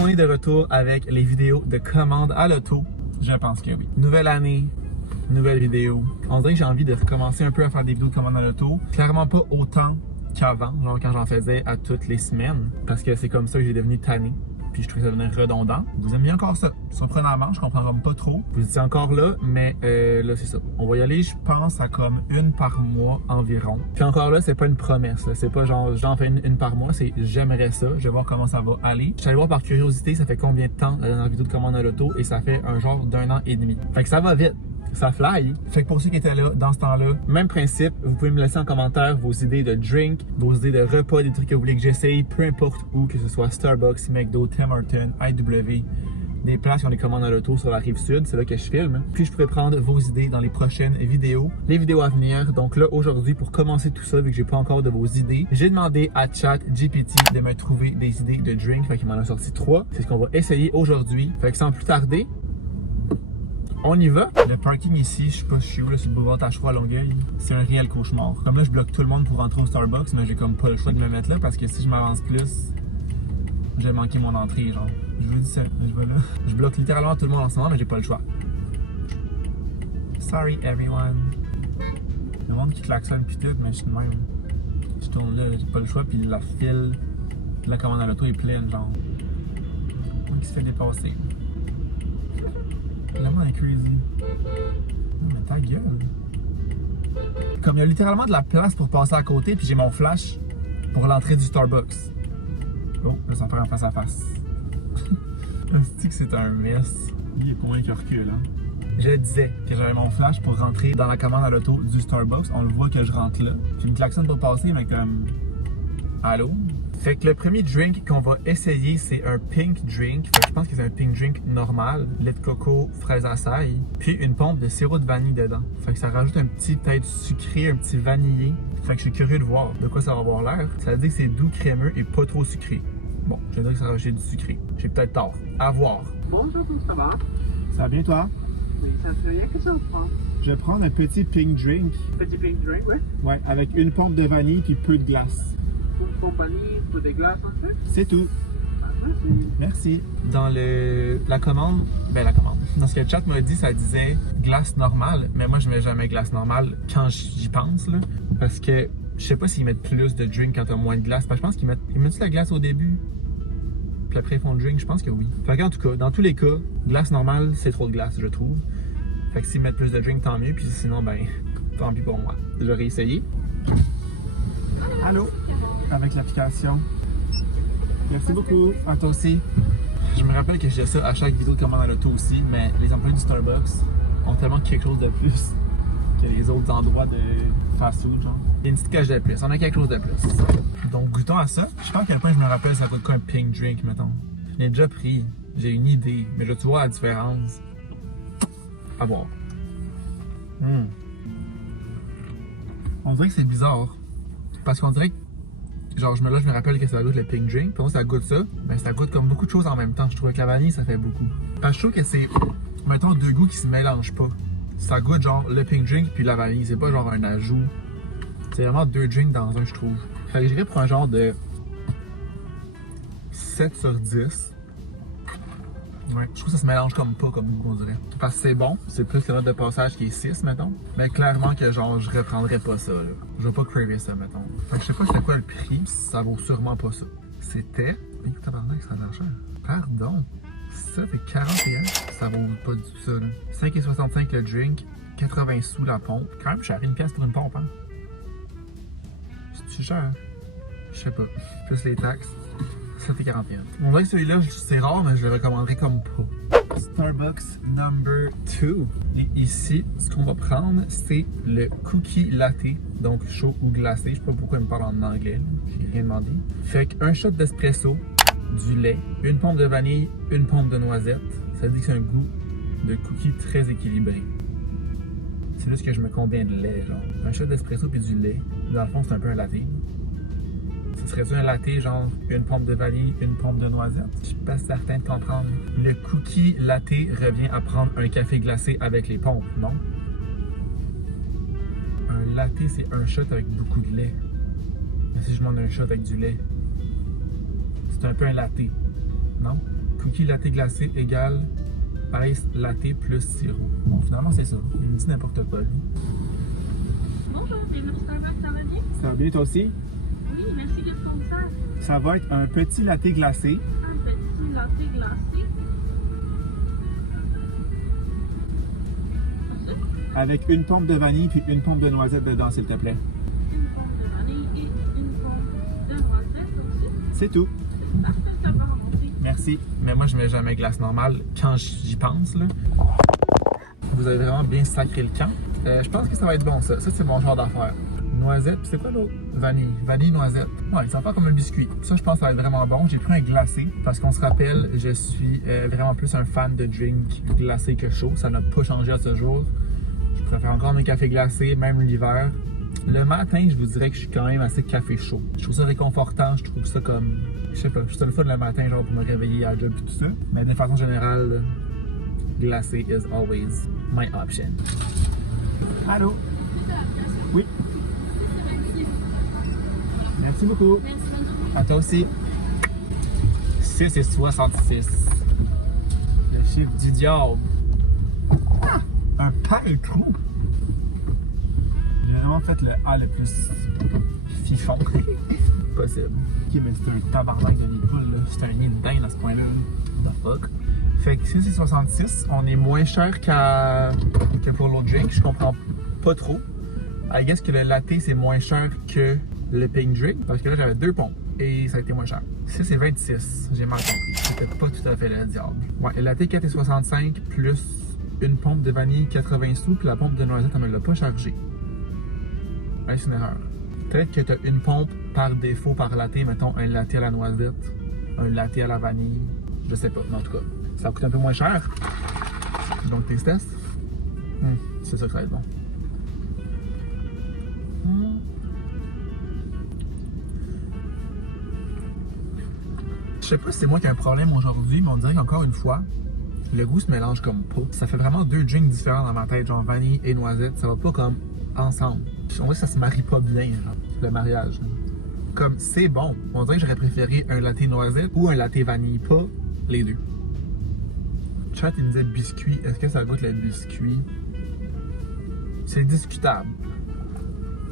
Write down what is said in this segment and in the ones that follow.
qu'on est de retour avec les vidéos de commandes à l'auto? Je pense que oui. Nouvelle année, nouvelle vidéo. On dirait que j'ai envie de recommencer un peu à faire des vidéos de commandes à l'auto. Clairement pas autant qu'avant, genre quand j'en faisais à toutes les semaines, parce que c'est comme ça que j'ai devenu tanné. Puis je trouvais ça devenir redondant. Vous aimez encore ça? Surprenamment, je comprends comme pas trop. Vous étiez encore là, mais là c'est ça. On va y aller, je pense, à comme une par mois environ. Puis encore là, c'est pas une promesse. C'est pas genre j'en fais une par mois, c'est j'aimerais ça. Je vais voir comment ça va aller. Je suis allé voir par curiosité, ça fait combien de temps la dernière vidéo de commande à l'auto, et ça fait un genre d'1 an et demi. Fait que ça va vite. Ça fly. Fait que pour ceux qui étaient là, dans ce temps-là, même principe, vous pouvez me laisser en commentaire vos idées de drink, vos idées de repas, des trucs que vous voulez que j'essaye, peu importe où, que ce soit Starbucks, McDo, Tim Hortons, IW, des places qui ont des commandes à l'auto sur la rive sud, c'est là que je filme. Puis je pourrais prendre vos idées dans les prochaines vidéos, les vidéos à venir. Donc là, aujourd'hui, pour commencer tout ça, vu que j'ai pas encore de vos idées, j'ai demandé à ChatGPT de me trouver des idées de drink. Fait qu'il m'en a sorti 3. C'est ce qu'on va essayer aujourd'hui. Fait que sans plus tarder, on y va. Le parking ici, je sais pas si je suis où, là, sur le boulevard Tachereau à Longueuil, c'est un réel cauchemar. Comme là, je bloque tout le monde pour rentrer au Starbucks, mais j'ai comme pas le choix de me mettre là parce que si je m'avance plus, je vais manquer mon entrée, genre. Je vous dis ça, je vais là. Je bloque littéralement tout le monde en ce moment, mais j'ai pas le choix. Sorry everyone. Le monde qui klaxonne pis tout, mais je suis de même. Je tourne là, j'ai pas le choix, puis la file de la commande à l'auto est pleine, genre. Moi qui se fait dépasser. Le monde est crazy. Non, mais ta gueule. Comme il y a littéralement de la place pour passer à côté, puis j'ai mon flash pour l'entrée du Starbucks. Oh, là, ça fait un face à face. Je dis que c'est un mess. Il est pour moi qui recule, hein. Je disais que j'avais mon flash pour rentrer dans la commande à l'auto du Starbucks. On le voit que je rentre là. Puis il me klaxonne pour passer, mais comme. Allô? Fait que le premier drink qu'on va essayer, c'est un pink drink. Fait que je pense que c'est un pink drink normal. Lait de coco, fraise açaï, puis une pompe de sirop de vanille dedans. Fait que ça rajoute un petit peut-être sucré, un petit vanillé. Fait que je suis curieux de voir de quoi ça va avoir l'air. Ça veut dire que c'est doux, crémeux et pas trop sucré. Bon, je dirais que ça va rajouter du sucré. J'ai peut-être tort. À voir. Bonjour, ça va? Ça va bien toi? Oui, ça fait rien que ça prend. Je vais prendre un petit pink drink. Petit pink drink, ouais. Ouais, avec une pompe de vanille puis peu de glace. Une compagnie pour des glaces en fait. C'est tout. Ah, merci. Merci. Dans la commande, dans ce que le chat m'a dit, ça disait glace normale, mais moi je mets jamais glace normale quand j'y pense, là, parce que je sais pas s'ils mettent plus de drink quand t'as moins de glace, parce que je pense qu'ils mettent la glace au début, puis après ils font le drink, je pense que oui. Fait qu'en tout cas, dans tous les cas, glace normale, c'est trop de glace, je trouve. Fait que s'ils mettent plus de drink, tant mieux, puis sinon, ben, tant pis pour moi. J'aurais essayé. Allô? Avec l'application. Merci beaucoup. À toi aussi. Je me rappelle que je dis ça à chaque vidéo de commande à l'auto aussi, mais les employés du Starbucks ont tellement quelque chose de plus que les autres endroits de fast-food, genre. Il y a une petite coche de plus. On a quelque chose de plus. Donc, goûtons à ça. Je sais pas à quel point je me rappelle ça coûte quoi un pink drink, mettons. Je l'ai déjà pris. J'ai une idée. Mais je vais te voir la différence. À voir. On dirait que c'est bizarre. Parce qu'on dirait que genre, je me rappelle que ça goûte le pink drink. Pour moi, ça goûte ça. Mais ça goûte comme beaucoup de choses en même temps. Je trouve que la vanille, ça fait beaucoup. Parce que je trouve que c'est, mettons, deux goûts qui se mélangent pas. Ça goûte genre le pink drink puis la vanille. C'est pas genre un ajout. C'est vraiment deux drinks dans un, je trouve. Fait que j'irais pour un genre de 7 sur 10. Ouais, je trouve que ça se mélange comme pas, comme goût, on dirait. Parce que c'est bon, c'est plus le note de passage qui est 6, mettons. Mais clairement que genre, je reprendrais pas ça, là. Je vais pas craver ça, mettons. Fait que je sais pas c'était quoi le prix, ça vaut sûrement pas ça. C'était... Écoute, tabarnak, ça a l'air cher. Pardon. Ça fait 41. Ça vaut pas du tout ça, là. 5,65 le drink, 80 sous la pompe. Quand même cher, une pièce pour une pompe, hein. C'est-tu cher? Je sais pas. Plus les taxes. 7,41. On dirait que celui-là, c'est rare, mais je le recommanderais comme pas. Starbucks number 2. Et ici, ce qu'on va prendre, c'est le cookie latte. Donc chaud ou glacé. Je sais pas pourquoi il me parle en anglais. J'ai rien demandé. Fait qu'un shot d'espresso, du lait, une pompe de vanille, une pompe de noisette. Ça dit que c'est un goût de cookie très équilibré. C'est juste que je me combien de lait, genre. Un shot d'espresso puis du lait. Dans le fond, c'est un peu un latte. Ce serait-tu un latte, genre une pompe de vanille, une pompe de noisette? Je suis pas certain de comprendre. Le cookie latte revient à prendre un café glacé avec les pompes, non? Un latte, c'est un shot avec beaucoup de lait. Mais si je demande un shot avec du lait, c'est un peu un latte, non? cookie latte glacé égale ice latte plus sirop. Bon, finalement, c'est ça. Il me dit n'importe quoi, lui. Bonjour, bienvenue au Starbucks, ça va bien? Ça va bien, toi aussi? Oui, merci de ton ça. Ça va être un petit latte glacé. Un petit latte glacé. Ensuite, Avec une pompe de vanille puis une pompe de noisette dedans, s'il te plaît. une pompe de vanille et une pompe de noisette aussi. C'est tout. Parfait, ça va remonter. Merci. Mais moi, je mets jamais glace normale quand j'y pense, là. Vous avez vraiment bien sacré le camp. Je pense que ça va être bon, ça. Ça, c'est mon genre d'affaire. Noisette, puis c'est quoi l'autre? Vanille. Vanille, noisette. Ouais, ça va comme un biscuit. Ça, je pense que ça va être vraiment bon. J'ai pris un glacé parce qu'on se rappelle, je suis vraiment plus un fan de drink glacé que chaud. Ça n'a pas changé à ce jour. Je préfère encore mes cafés glacés, même l'hiver. Le matin, je vous dirais que je suis quand même assez café chaud. Je trouve ça réconfortant, je trouve ça comme... Je sais pas, je suis le fun le matin, genre pour me réveiller à la job et tout ça. Mais de façon générale, glacé is always my option. Allô? Oui. Merci beaucoup. À toi aussi. 6 et 66. Le chiffre du diable. Ah, un paltrou. J'ai vraiment fait le A le plus fifon possible. Ok, mais c'est un tabarnak de nid de poule, là. C'est un nid de dinde à ce point-là. What the fuck? Fait que 6 et 66, on est moins cher que pour l'autre drink. Je comprends pas trop. I guess que le latte, c'est moins cher que le pink drink. Parce que là, j'avais 2 pompes et ça a été moins cher. 6 et 26, j'ai mal compris. C'était pas tout à fait le diable. Ouais, le latte 4 et 65 plus une pompe de vanille 80 sous, puis la pompe de noisette, elle me l'a pas chargé. Ouais, c'est une erreur. Peut-être que tu as une pompe par défaut par latte, mettons un latte à la noisette, un latte à la vanille, je sais pas, mais en tout cas, ça coûte un peu moins cher. Donc tes tests, c'est ça que ça va être bon. Je sais pas si c'est moi qui ai un problème aujourd'hui, mais on dirait qu'encore une fois, le goût se mélange comme pas. Ça fait vraiment 2 drinks différents dans ma tête, genre vanille et noisette. Ça va pas comme ensemble. On dirait que ça se marie pas bien, genre, le mariage. Là. Comme c'est bon. On dirait que j'aurais préféré un latte noisette ou un latte vanille, pas les deux. Chat, il me disait biscuit. Est-ce que ça goûte le biscuit? C'est discutable.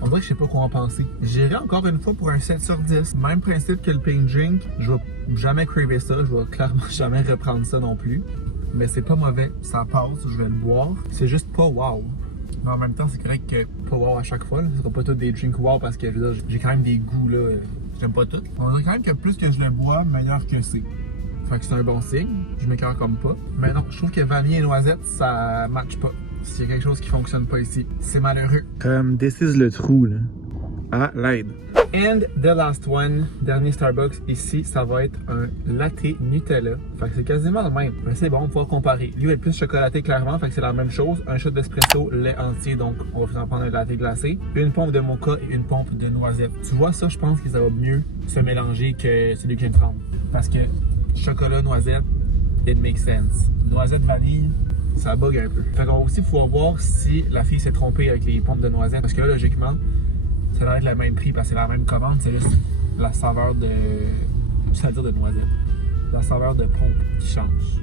On dirait que je sais pas quoi en penser. J'irai encore une fois pour un 7 sur 10. Même principe que le pink drink. Je vais jamais craver ça. Je vais clairement jamais reprendre ça non plus. Mais c'est pas mauvais. Ça passe. Je vais le boire. C'est juste pas wow. Mais en même temps, c'est correct que pas wow à chaque fois. Là. Ce sera pas tous des drinks wow parce que je veux dire, j'ai quand même des goûts là. J'aime pas tout. On dirait quand même que plus que je le bois, meilleur que c'est. Fait que c'est un bon signe. Je m'écœure comme pas. Mais non, je trouve que vanille et noisette, ça match pas. S'il y a quelque chose qui fonctionne pas ici, c'est malheureux. This is le trou, là. À l'aide. And the last one, dernier Starbucks ici, ça va être un latte Nutella. Fait que c'est quasiment le même. Mais c'est bon, on va pouvoir comparer. Lui va être plus chocolaté clairement, fait que c'est la même chose. Un shot d'espresso, lait entier, donc on va en prendre un latte glacé. Une pompe de mocha et une pompe de noisette. Tu vois, ça, je pense que ça va mieux se mélanger que celui qui vient de prendre. Parce que chocolat, noisette, it makes sense. Noisette, vanille, ça bug un peu. Fait qu'on va aussi pouvoir voir si la fille s'est trompée avec les pompes de noisette. Parce que là, logiquement, ça doit être le même prix parce que c'est la même commande. C'est juste la saveur de... Je veux dire de noisette. La saveur de pompe qui change.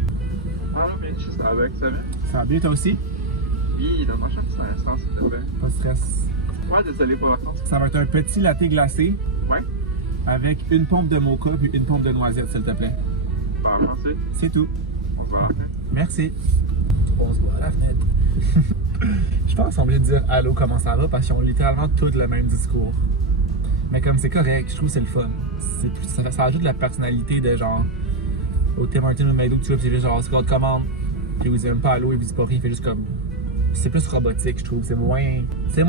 Ah, bien, je suis Starbucks, ça va? Ça va bien, toi aussi? Oui, dans ma chambre, c'est un instant, s'il te plaît. Pas de stress. Ouais, désolé pour l'attente. Ça va être un petit latte glacé. Ouais? Avec une pompe de mocha puis une pompe de noisette, s'il te plaît. Bah, merci. C'est tout. On se voit à la fin. Merci. On se voit à la fenêtre. Je pense qu'on est obligé de dire allô, comment ça va parce qu'ils ont littéralement tous le même discours. Mais comme c'est correct, je trouve que c'est le fun. Ça ajoute de la personnalité de genre au Tim Hortons ou McDo, tu vois, c'est juste genre, c'est quoi de commande. Puis vous dites même pas allô, il vous dit pas rien, il fait juste comme. C'est plus robotique, je trouve. C'est moins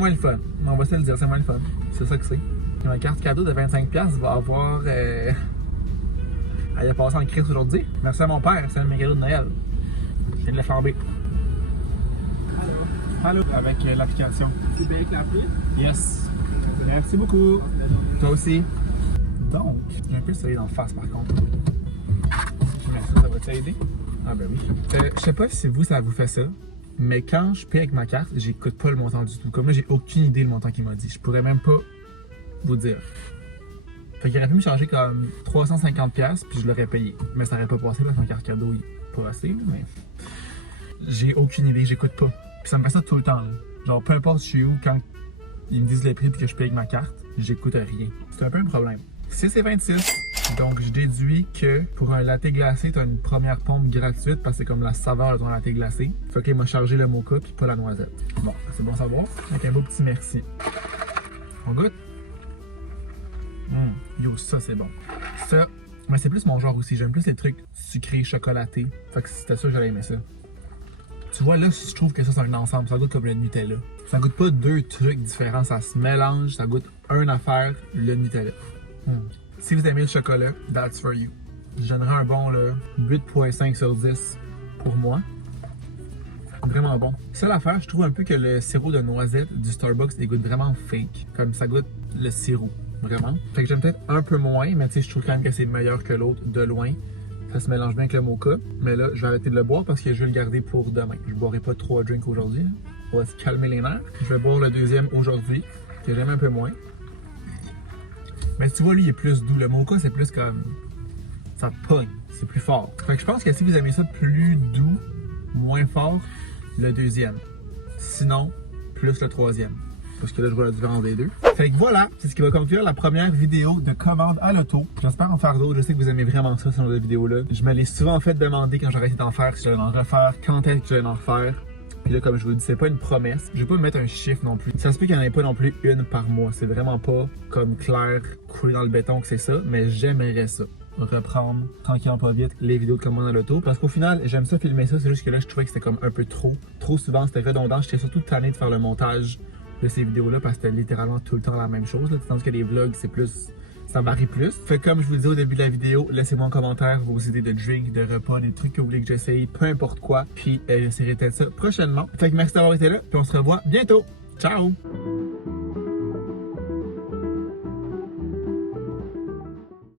le fun. On va se le dire, c'est moins le fun. C'est ça que c'est. Ma carte cadeau de 25$ va avoir. Elle a passé en crise aujourd'hui. Merci à mon père, c'est un de mes cadeaux de Noël. Je viens de la flamber. Allô, avec l'application. C'est bien clapé? Yes. Merci beaucoup. Toi aussi. Donc, j'ai un peu soleil d'en face par contre. Merci, ça va t'aider? Ah ben oui. Je sais pas si vous, ça vous fait ça, mais quand je paye avec ma carte, j'écoute pas le montant du tout. Comme là, j'ai aucune idée le montant qu'il m'a dit. Je pourrais même pas vous dire. Fait qu'il aurait pu me charger comme 350$, puis je l'aurais payé. Mais ça aurait pas passé parce que mon carte cadeau, il est pas assez, mais. J'ai aucune idée, j'écoute pas. Puis ça me fait ça tout le temps, là. Genre, peu importe je suis où, quand ils me disent les prix et que je paye avec ma carte, j'écoute rien. C'est un peu un problème. 6,26$. Donc, je déduis que pour un latte glacé, tu as une première pompe gratuite parce que c'est comme la saveur de ton latte glacé. Fait qu'il m'a chargé le mocha puis pas la noisette. Bon, c'est bon à savoir. Avec un beau petit merci. On goûte? Yo, ça c'est bon. Ça, mais c'est plus mon genre aussi. J'aime plus les trucs sucrés, chocolatés. Fait que c'était sûr que j'allais aimer ça. Tu vois, là, je trouve que ça, c'est un ensemble. Ça goûte comme le Nutella. Ça goûte pas deux trucs différents. Ça se mélange. Ça goûte une affaire, le Nutella. Si vous aimez le chocolat, that's for you. Je donnerais un bon 8,5 sur 10 pour moi. Vraiment bon. Seule affaire, je trouve un peu que le sirop de noisette du Starbucks, il goûte vraiment fake. Comme ça goûte le sirop. Vraiment. Fait que j'aime peut-être un peu moins, mais tu sais, je trouve quand même que c'est meilleur que l'autre de loin. Ça se mélange bien avec le mocha. Mais là, je vais arrêter de le boire parce que je vais le garder pour demain. Je boirai pas 3 drinks aujourd'hui. On va se calmer les nerfs. Je vais boire le deuxième aujourd'hui, que j'aime un peu moins. Mais tu vois, lui, il est plus doux. Le mocha, c'est plus comme. Ça pogne. C'est plus fort. Fait que je pense que si vous aimez ça plus doux, moins fort, le deuxième. Sinon, plus le troisième. Parce que là, je vois la différence des deux. Fait que voilà, c'est ce qui va conclure la première vidéo de commande à l'auto. J'espère en faire d'autres. Je sais que vous aimez vraiment ça, ce genre de vidéo-là. Je me l'ai souvent fait demander quand j'ai arrêté d'en faire, si j'allais en refaire, quand est-ce que j'allais en refaire. Puis là, comme je vous dis, c'est pas une promesse. Je vais pas me mettre un chiffre non plus. Ça se peut qu'il n'y en ait pas non plus une par mois. C'est vraiment pas comme clair, coulé dans le béton que c'est ça. Mais j'aimerais ça. Reprendre tranquillement pas vite les vidéos de commande à l'auto. Parce qu'au final, j'aime ça filmer ça. C'est juste que là, je trouvais que c'était comme un peu trop. Trop souvent, c'était redondant. J'étais surtout tanné de faire le montage de ces vidéos-là parce que c'était littéralement tout le temps la même chose. Là. Tandis que les vlogs, c'est plus. Ça varie plus. Fait que comme je vous le disais au début de la vidéo, laissez-moi en commentaire vos idées de drink, de repas, des trucs que vous voulez que j'essaye, peu importe quoi. Puis j'essaierai peut-être ça prochainement. Fait que merci d'avoir été là, puis on se revoit bientôt. Ciao!